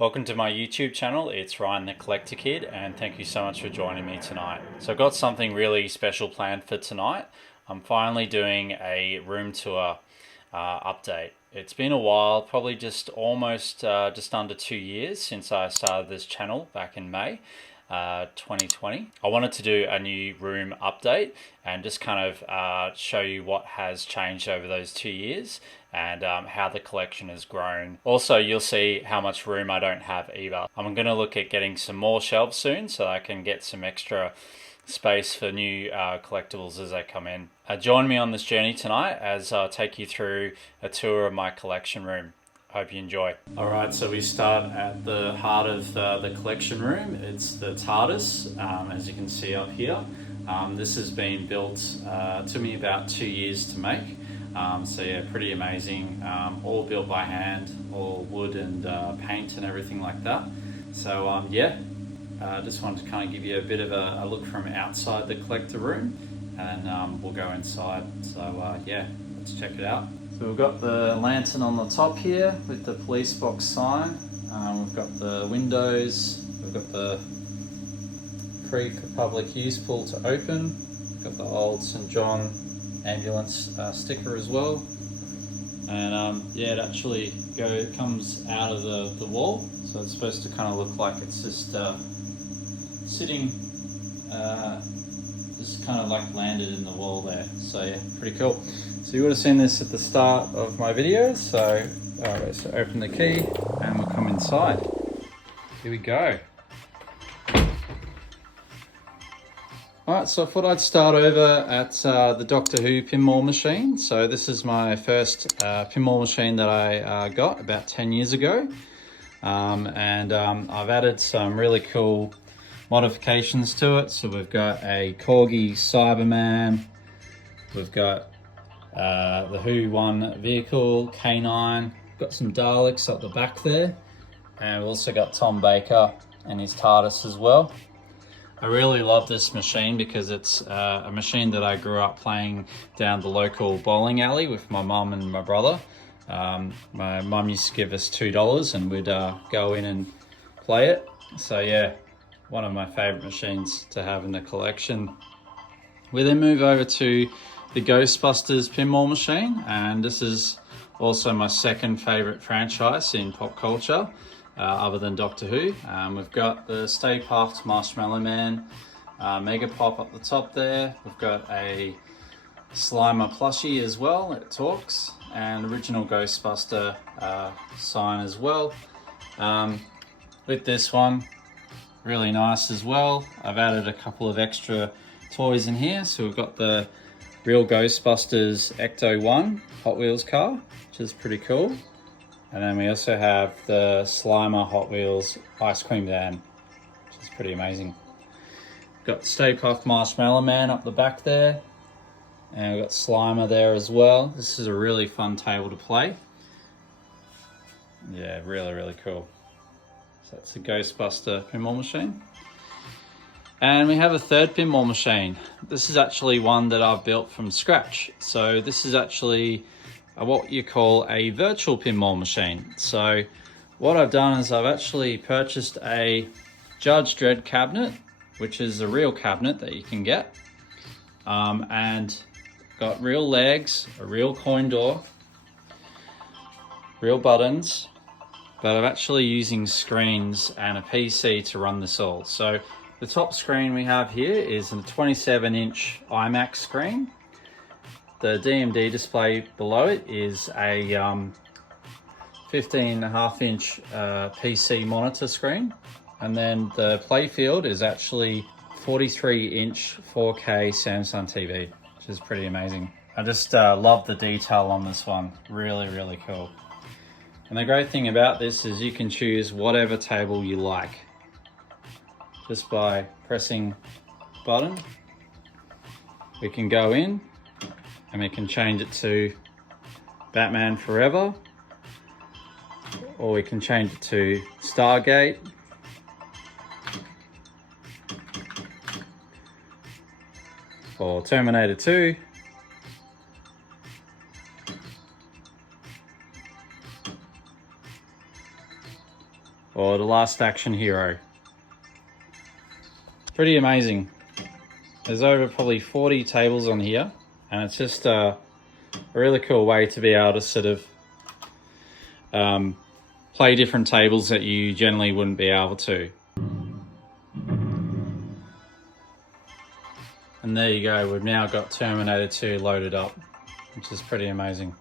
Welcome to my YouTube channel. It's Ryan the Collector Kid, and thank you so much for joining me tonight. So I've got something really special planned for tonight. I'm finally doing a room tour update. It's been a while, probably just under 2 years since I started this channel back in May 2020. I wanted to do a new room update and just kind of show you what has changed over those 2 years and how the collection has grown. Also, you'll see how much room I don't have either. I'm going to look at getting some more shelves soon so I can get some extra space for new collectibles as they come in. Join me on this journey tonight as I take you through a tour of my collection room. Hope you enjoy. Alright, so we start at the heart of the collection room. It's the Tardis, as you can see up here. This has been built, took me about 2 years to make. So yeah, pretty amazing. All built by hand, all wood and paint and everything like that. So just wanted to kind of give you a bit of a look from outside the collector room, and we'll go inside. So let's check it out. So we've got the lantern on the top here with the police box sign. We've got the windows. We've got the free for public use pull to open. We've got the old St. John ambulance sticker as well. And it actually comes out of the wall. So it's supposed to kind of look like it's just sitting, just kind of like landed in the wall there. So yeah, pretty cool. So you would have seen this at the start of my videos. So let's open the key and we'll come inside. Here we go. Alright, so I thought I'd start over at the Doctor Who pinball machine. So this is my first pinball machine that I got about 10 years ago. I've added some really cool modifications to it. So we've got a Corgi Cyberman, we've got the Who 1 vehicle, K9, got some Daleks up the back there, and we've also got Tom Baker and his Tardis as well. I really love this machine because it's a machine that I grew up playing down the local bowling alley with my mum and my brother. My mum used to give us $2 and we'd go in and play it. So yeah, one of my favorite machines to have in the collection. We then move over to the Ghostbusters pinball machine, and this is also my second favorite franchise in pop culture, other than Doctor Who. We've got the Stay Puft Marshmallow Man Mega Pop up the top there. We've got a Slimer plushie as well, it talks, and original Ghostbuster sign as well. With this one, really nice as well. I've added a couple of extra toys in here. So we've got the real Ghostbusters Ecto 1 Hot Wheels car, which is pretty cool. And then we also have the Slimer Hot Wheels Ice Cream Van, which is pretty amazing. We've got Stay Puft Marshmallow Man up the back there. And we've got Slimer there as well. This is a really fun table to play. Yeah, really, really cool. So that's a Ghostbuster pinball machine. And we have a third pinball machine. This is actually one that I've built from scratch. So this is actually what you call a virtual pinball machine. So what I've done is I've actually purchased a Judge Dredd cabinet, which is a real cabinet that you can get. And got real legs, a real coin door, real buttons, but I'm actually using screens and a PC to run this all. So the top screen we have here is a 27-inch IMAX screen. The DMD display below it is a 15.5-inch PC monitor screen. And then the playfield is actually 43-inch 4K Samsung TV, which is pretty amazing. I just love the detail on this one. Really, really cool. And the great thing about this is you can choose whatever table you like. Just by pressing the button, we can go in and we can change it to Batman Forever, or we can change it to Stargate, or Terminator 2, or the last action hero. Pretty amazing. There's over probably 40 tables on here, and it's just a really cool way to be able to sort of play different tables that you generally wouldn't be able to. And there you go, we've now got Terminator 2 loaded up, which is pretty amazing.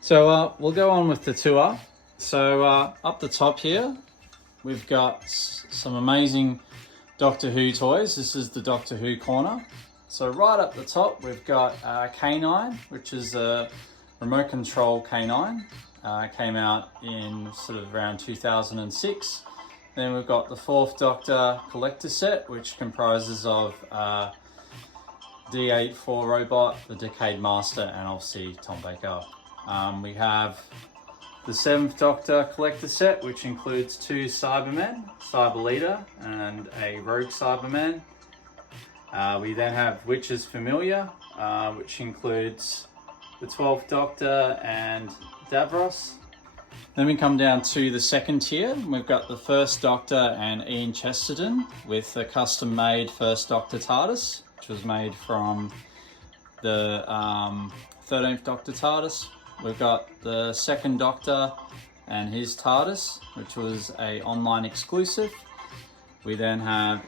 So we'll go on with the tour. So up the top here, we've got some amazing Doctor Who toys. This is the Doctor Who corner. So right up the top, we've got K9, which is a remote control K9. Came out in sort of around 2006. Then we've got the 4th Doctor collector set, which comprises of D8-4 robot, the Decade Master, and obviously Tom Baker. We have the 7th Doctor collector set, which includes 2 Cybermen, Cyber Leader and a Rogue Cyberman. We then have Witch's Familiar, which includes the 12th Doctor and Davros. Then we come down to the second tier. We've got the 1st Doctor and Ian Chesterton with a custom-made 1st Doctor Tardis, which was made from the 13th Doctor Tardis. We've got the 2nd Doctor and his Tardis, which was a online exclusive. We then have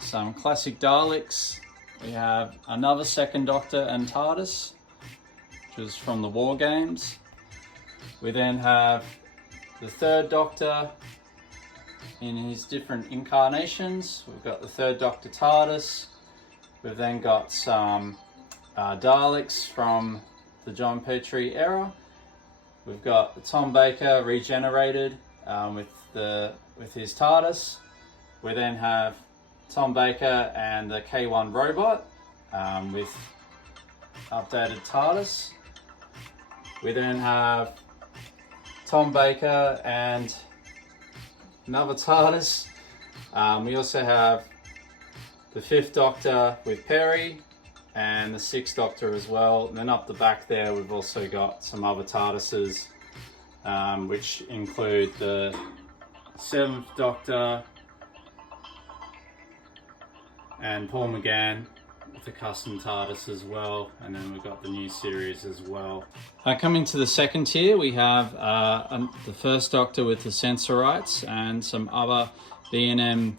some classic Daleks. We have another 2nd Doctor and Tardis, which was from the War Games. We then have the 3rd Doctor in his different incarnations. We've got the 3rd Doctor TARDIS. We've then got some Daleks from the John Petrie era. We've got the Tom Baker regenerated with his TARDIS. We then have Tom Baker and the K1 robot with updated TARDIS. We then have Tom Baker and another TARDIS. We also have the 5th Doctor with Perry and the 6th Doctor as well. And then up the back there, we've also got some other TARDISes, which include the 7th Doctor and Paul McGann with the custom TARDIS as well, and then we've got the new series as well. Coming to the second tier, we have the 1st Doctor with the Sensorites and some other B&M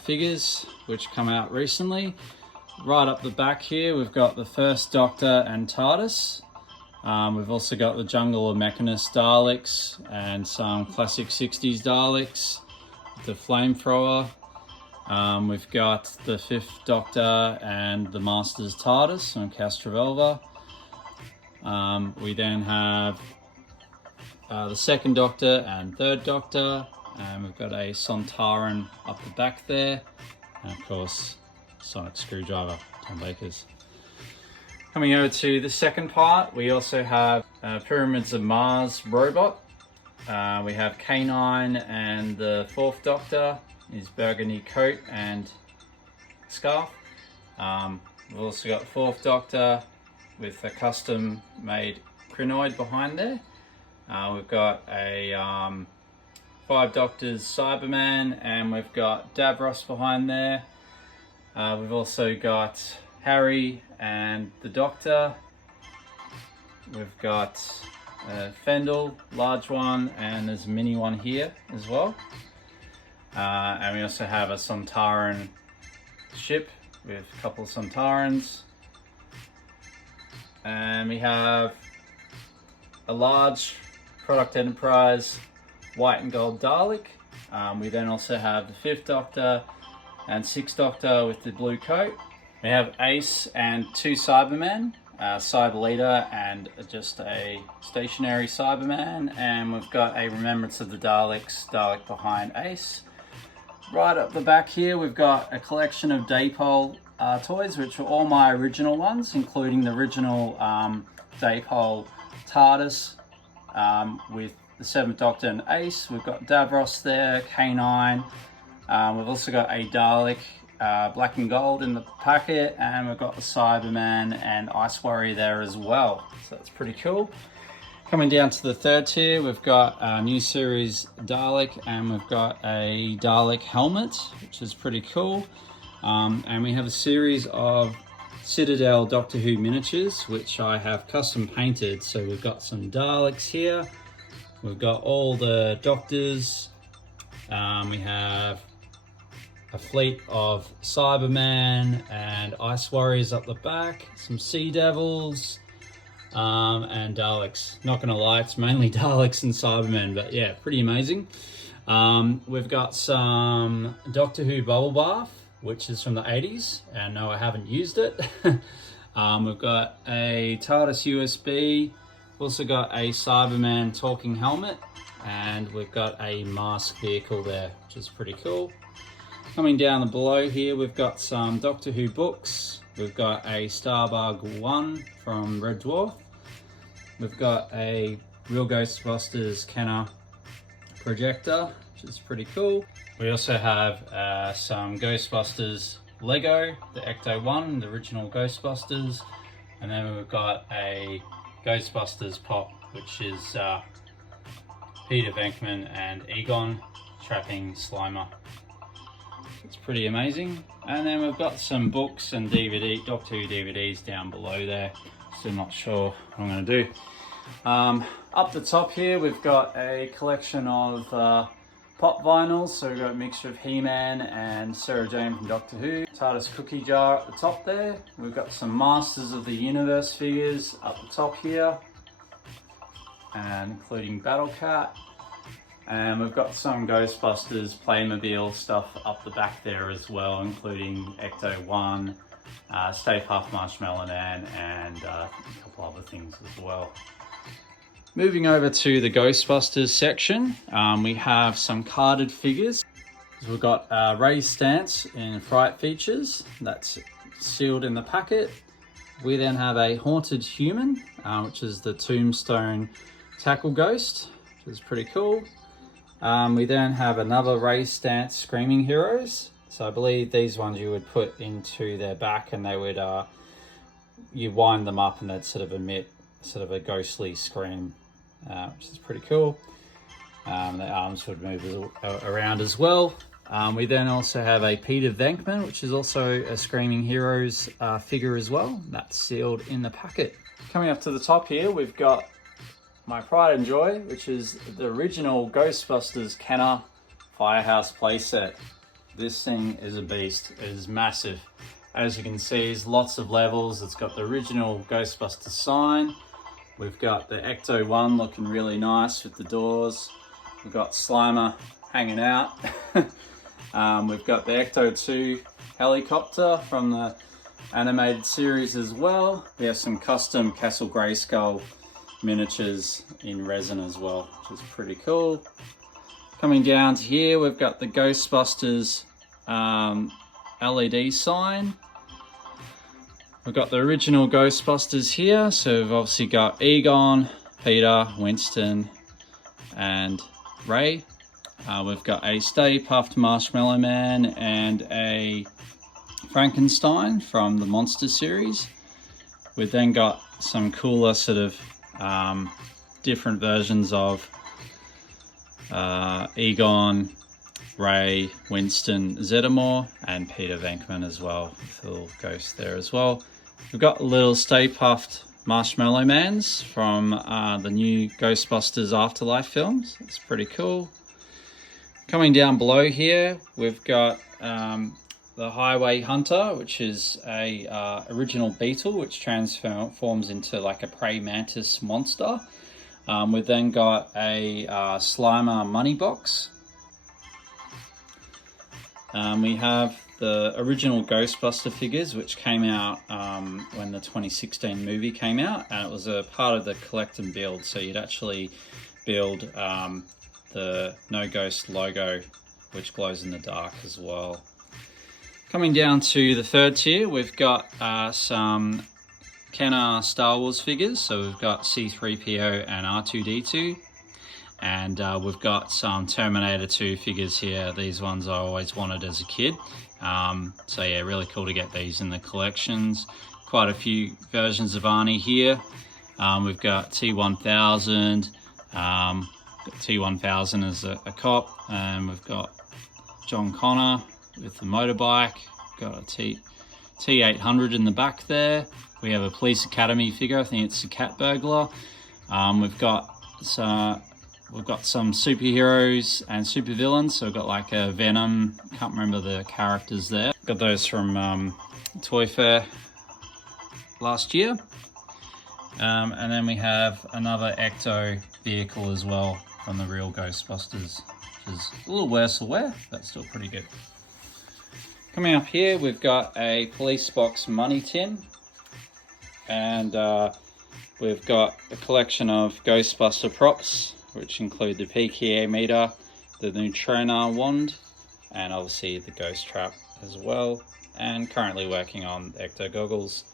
figures which come out recently. Right up the back here, we've got the 1st Doctor and TARDIS. We've also got the Jungle of Mechanist Daleks and some classic 60s Daleks, the Flamethrower. We've got the 5th Doctor and the Master's TARDIS on Castrovelva. We then have the 2nd Doctor and 3rd Doctor, and we've got a Sontaran up the back there, and of course Sonic Screwdriver, Tom Baker's. Coming over to the second part, we also have Pyramids of Mars robot. We have K9 and the 4th Doctor, his burgundy coat and scarf. We've also got the 4th Doctor with a custom made crinoid behind there. We've got a 5 Doctors Cyberman, and we've got Davros behind there. We've also got Harry and the Doctor. We've got Fendel, large one, and there's a mini one here as well. And we also have a Sontaran ship with a couple of Sontarans. And we have a large Product Enterprise white and gold Dalek. We then also have the 5th Doctor and 6th Doctor with the blue coat. We have Ace and 2 Cybermen, Cyber Leader and just a stationary Cyberman. And we've got a Remembrance of the Daleks, Dalek behind Ace. Right up the back here, we've got a collection of Daypole toys, which are all my original ones, including the original Daypole TARDIS with the 7th Doctor and Ace. We've got Davros there, K9. We've also got a Dalek black and gold in the packet, and we've got the Cyberman and Ice Warrior there as well. So that's pretty cool. Coming down to the third tier, we've got a new series Dalek, and we've got a Dalek helmet, which is pretty cool. And we have a series of Citadel Doctor Who miniatures, which I have custom painted. So we've got some Daleks here. We've got all the Doctors. We have a fleet of Cybermen and Ice Warriors up the back. Some Sea Devils. And Daleks. Not gonna lie, it's mainly Daleks and Cybermen, but yeah, pretty amazing. We've got some Doctor Who Bubble Bath, which is from the 80s, and no, I haven't used it. We've got a Tardis USB, also got a Cyberman talking helmet, and we've got a mask vehicle there, which is pretty cool. Coming down below here, we've got some Doctor Who books. We've got a Starbug 1 from Red Dwarf. We've got a Real Ghostbusters Kenner projector, which is pretty cool. We also have some Ghostbusters Lego, the Ecto 1, the original Ghostbusters. And then we've got a Ghostbusters pop, which is Peter Venkman and Egon trapping Slimer. It's pretty amazing. And then we've got some books and Doctor Who DVDs down below there. Still not sure what I'm going to do. Up the top here, we've got a collection of pop vinyls. So we've got a mixture of He-Man and Sarah Jane from Doctor Who. TARDIS cookie jar at the top there. We've got some Masters of the Universe figures up the top here, and including Battle Cat. And we've got some Ghostbusters Playmobil stuff up the back there as well, including Ecto 1, Stay Puft Marshmallow Man, and a couple other things as well. Moving over to the Ghostbusters section, we have some carded figures. So we've got Ray's stance in Fright Features, that's sealed in the packet. We then have a Haunted Human, which is the Tombstone Tackle Ghost, which is pretty cool. We then have another Ray stance Screaming Heroes. So I believe these ones you would put into their back, and they would, you wind them up and they'd sort of emit sort of a ghostly scream, which is pretty cool. The arms would move around as well. We then also have a Peter Venkman, which is also a Screaming Heroes figure as well. That's sealed in the packet. Coming up to the top here, we've got my pride and joy, which is the original Ghostbusters Kenner Firehouse playset. This thing is a beast. It is massive. As you can see, there's lots of levels. It's got the original Ghostbusters sign. We've got the Ecto 1 looking really nice with the doors. We've got Slimer hanging out. We've got the Ecto 2 helicopter from the animated series as well. We have some custom Castle Grayskull miniatures in resin as well, which is pretty cool. Coming down to here, we've got the Ghostbusters LED sign. We've got the original Ghostbusters here, so we've obviously got Egon, Peter, Winston, and Ray. We've got a Stay Puft Marshmallow Man and a Frankenstein from the Monster series. We've then got some cooler sort of different versions of Egon, Ray, Winston, Zeddemore, and Peter Venkman as well, with a little ghost there as well. We've got little Stay Puft Marshmallow Mans from the new Ghostbusters Afterlife films. It's pretty cool. Coming down below here, we've got the Highway Hunter, which is a original beetle, which transforms into like a praying mantis monster. We've then got a Slimer money box. We have the original Ghostbuster figures, which came out when the 2016 movie came out, and it was a part of the collect and build. So you'd actually build the No Ghost logo, which glows in the dark as well. Coming down to the third tier, we've got some Kenner Star Wars figures. So we've got C-3PO and R2-D2. And we've got some Terminator 2 figures here. These ones I always wanted as a kid. So yeah, really cool to get these in the collections. Quite a few versions of Arnie here. We've got T1000, got T1000 as a cop, and we've got John Connor with the motorbike. Got a T800 in the back there. We have a Police Academy figure. I think it's a cat burglar. We've got some superheroes and supervillains. So we've got like a Venom. Can't remember the characters there. Got those from Toy Fair last year. And then we have another Ecto vehicle as well from the real Ghostbusters, which is a little worse for wear, but still pretty good. Coming up here, we've got a police box money tin, and we've got a collection of Ghostbuster props, which include the PKA meter, the Neutrona wand, and obviously the ghost trap as well, and currently working on Ecto goggles.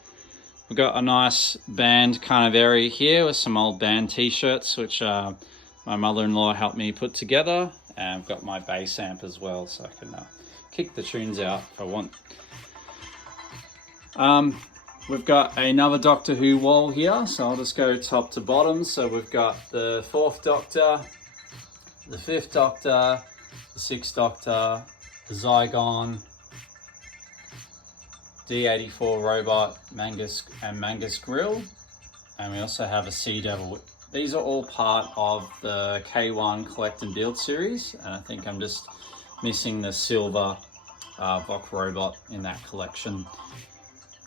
We've got a nice band kind of area here with some old band t-shirts, which my mother-in-law helped me put together, and I've got my bass amp as well, so I can kick the tunes out if I want. We've got another Doctor Who wall here, so I'll just go top to bottom. So we've got the 4th Doctor, the 5th Doctor, the 6th Doctor, the Zygon, D84 robot, Mangus Grill, and we also have a Sea Devil. These are all part of the K1 Collect and Build series, and I think I'm just missing the silver Vok robot in that collection.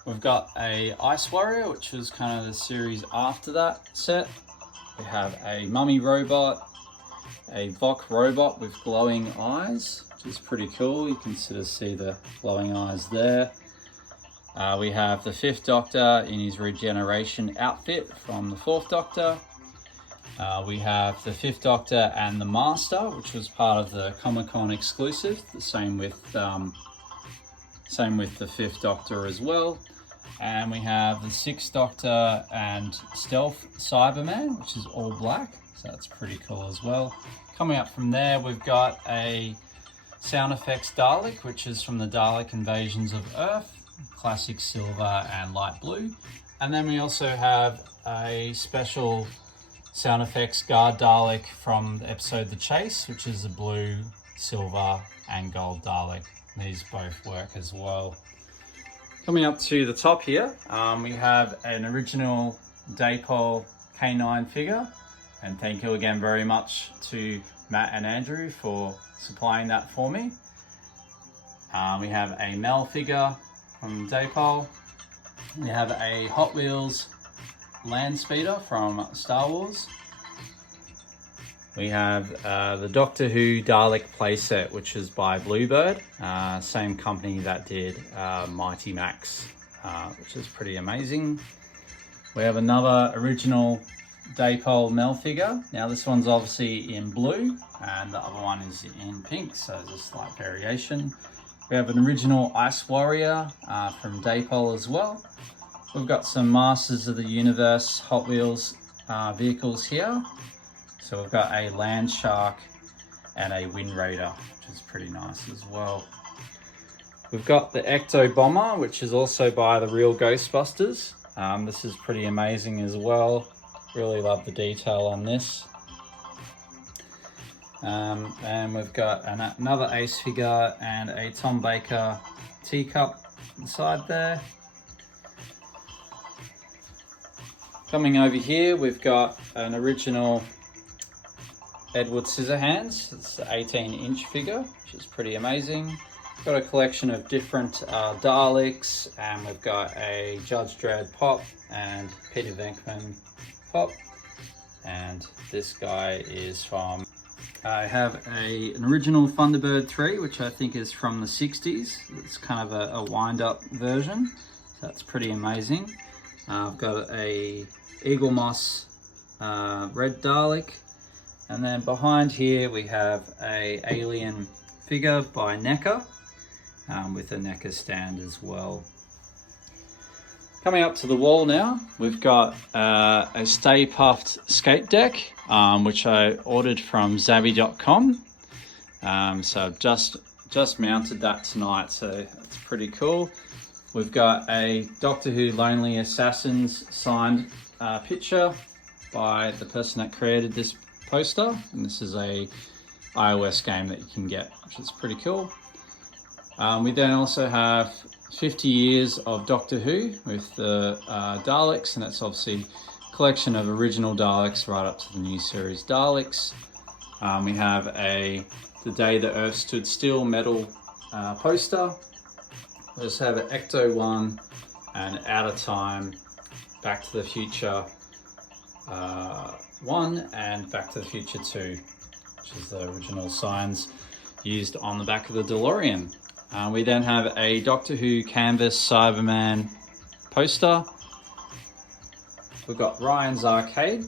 We've got a Ice Warrior, which was kind of the series after that set. We have a Mummy robot, a Vok robot with glowing eyes, which is pretty cool. You can sort of see the glowing eyes there. We have the 5th Doctor in his regeneration outfit from the 4th Doctor. We have the 5th Doctor and the Master, which was part of the Comic-Con exclusive. The same with the 5th Doctor as well. And we have the 6th Doctor and Stealth Cyberman, which is all black. So that's pretty cool as well. Coming up from there, we've got a Sound Effects Dalek, which is from the Dalek Invasions of Earth. Classic silver and light blue. And then we also have a special Sound Effects Guard Dalek from the episode The Chase, which is a blue, silver and gold Dalek. These both work as well. Coming up to the top here, we have an original Dapol K9 figure, and thank you again very much to Matt and Andrew for supplying that for me. We have a Mel figure from Dapol. We have a Hot Wheels Land Speeder from Star Wars. We have the Doctor Who Dalek playset, which is by Bluebird, same company that did Mighty Max, which is pretty amazing. We have another original Dapol Mel figure. Now this one's obviously in blue and the other one is in pink, so just slight variation. We have an original Ice Warrior from Dapol as well. We've got some Masters of the Universe Hot Wheels vehicles here. So we've got a Land Shark and a Wind Raider, which is pretty nice as well. We've got the Ecto Bomber, which is also by the real Ghostbusters. This is pretty amazing as well. Really love the detail on this. And we've got another Ace figure and a Tom Baker teacup inside there. Coming over here, we've got an original Edward Scissorhands. It's the 18-inch figure, which is pretty amazing. Got a collection of different Daleks, and we've got a Judge Dredd pop and Peter Venkman pop. And this guy is from... I have an original Thunderbird 3, which I think is from the 60s. It's kind of a wind-up version, so that's pretty amazing. I've got a Eagle Moss Red Dalek. And then behind here we have a alien figure by NECA with a NECA stand as well. Coming up to the wall now, we've got a Stay Puft skate deck, which I ordered from Zavvi.com. So I've just mounted that tonight, so it's pretty cool. We've got a Doctor Who Lonely Assassins signed picture by the person that created this poster, and this is a iOS game that you can get, which is pretty cool. We then also have 50 years of Doctor Who with the Daleks, and that's obviously a collection of original Daleks right up to the new series Daleks. We have the Day the Earth Stood Still metal poster. We just have an Ecto 1 and Out of Time, Back to the Future 1 and Back to the Future 2, which is the original signs used on the back of the DeLorean. We then have a Doctor Who Canvas Cyberman poster. We've got Ryan's Arcade,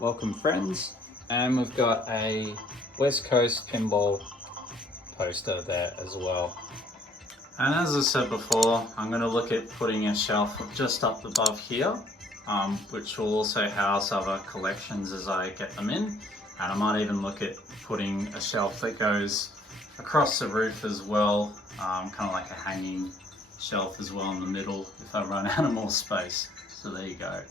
welcome friends, and we've got a West Coast Pinball poster there as well. And as I said before, I'm going to look at putting a shelf just up above here, which will also house other collections as I get them in. And I might even look at putting a shelf that goes across the roof as well, kind of like a hanging shelf as well in the middle if I run out of more space. So there you go.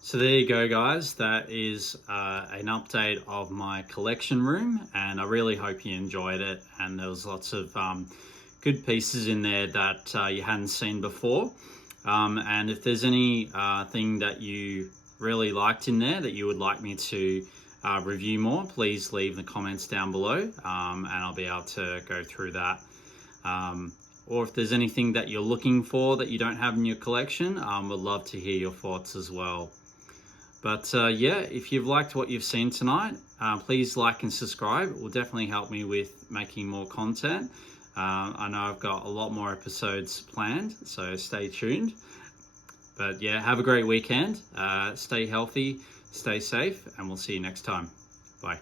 So there you go, guys. That is an update of my collection room, and I really hope you enjoyed it. And there was lots of good pieces in there that you hadn't seen before. And if there's any thing that you really liked in there that you would like me to review more, please leave the comments down below, and I'll be able to go through that. Or if there's anything that you're looking for that you don't have in your collection, would love to hear your thoughts as well. But yeah, if you've liked what you've seen tonight, please like and subscribe. It will definitely help me with making more content. I know I've got a lot more episodes planned, so stay tuned. But yeah, have a great weekend. Stay healthy, stay safe, and we'll see you next time. Bye.